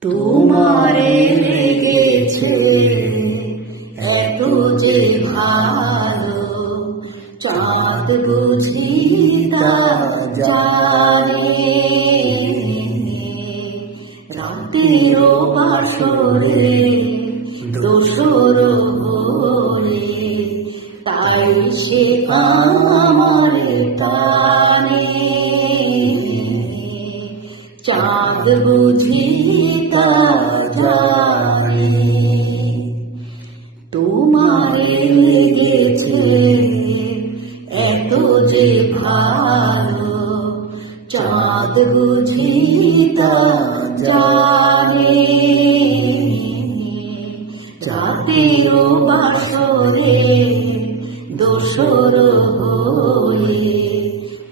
তোমারে লেগেছে এত যে ভালো, চাঁদ বুঝি জানে। রাতের বাসরে, দোসর বলে তাই সে আমার টানে। চাঁদ বুঝি যে ভালো, চাঁদ বুঝি তা জানে। রাতের বাসরে দোসর হয়ে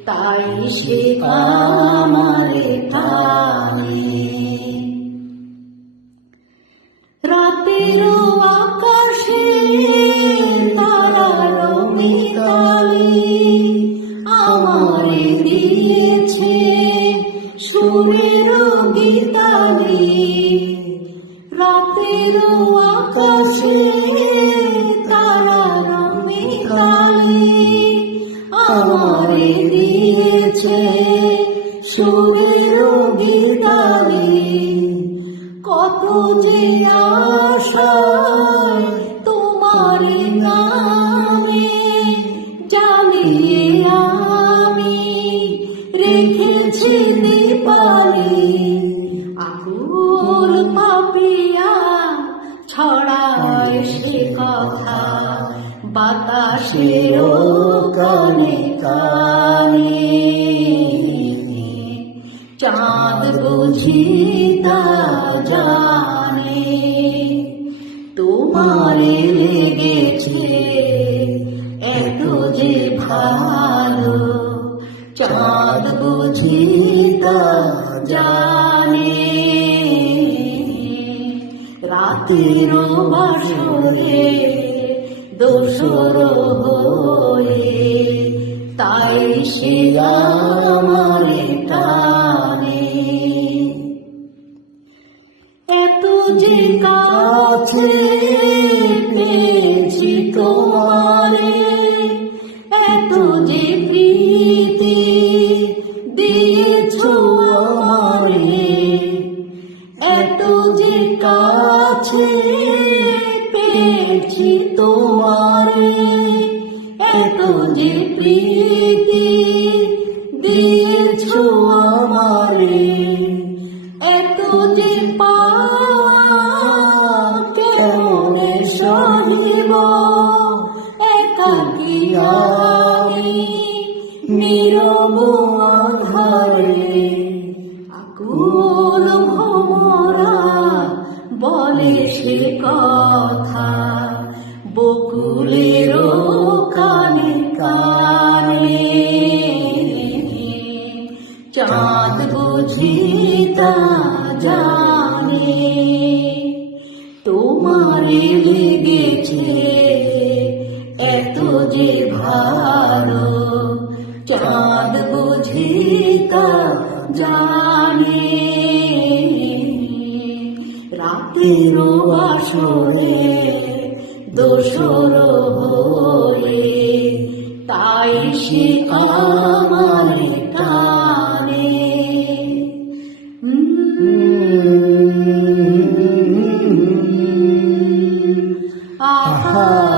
তাই সে আমারে টানে রাতের আকাশে আমারে দিয়েছে সুরের গীতালি রাতের আকাশে তারার মিতালি আমারে দিয়েছে সুরের গীতালি কত যে আশায় রেখেছি দীপালি আকুল পাপিয়া ছড়ায় সে কথা বাতাসেও কানে কানে। চাঁদ বুঝি জানে, তোমারে লেগেছে বুঝি তা জানে। রাতের বাসরে দোসর হয়ে তাই সে আমারে টানে। এত যে কাছে পেয়েছি তোমারে এত যে কাছে পেয়েছি তোমারে এত যে প্রীতি দিয়েছ আমারে। এত যে কেমনে সহিব, একাকি আমি, নীরব সে কথা, বকুলের কানে কানে। চাঁদ বুঝি তা জানে তোমারে লেগেছে এত যে ভালো। চাঁদ বুঝি তা জানে। রাতের আসরে দোসর হয়ে তাই সে আমার আহা।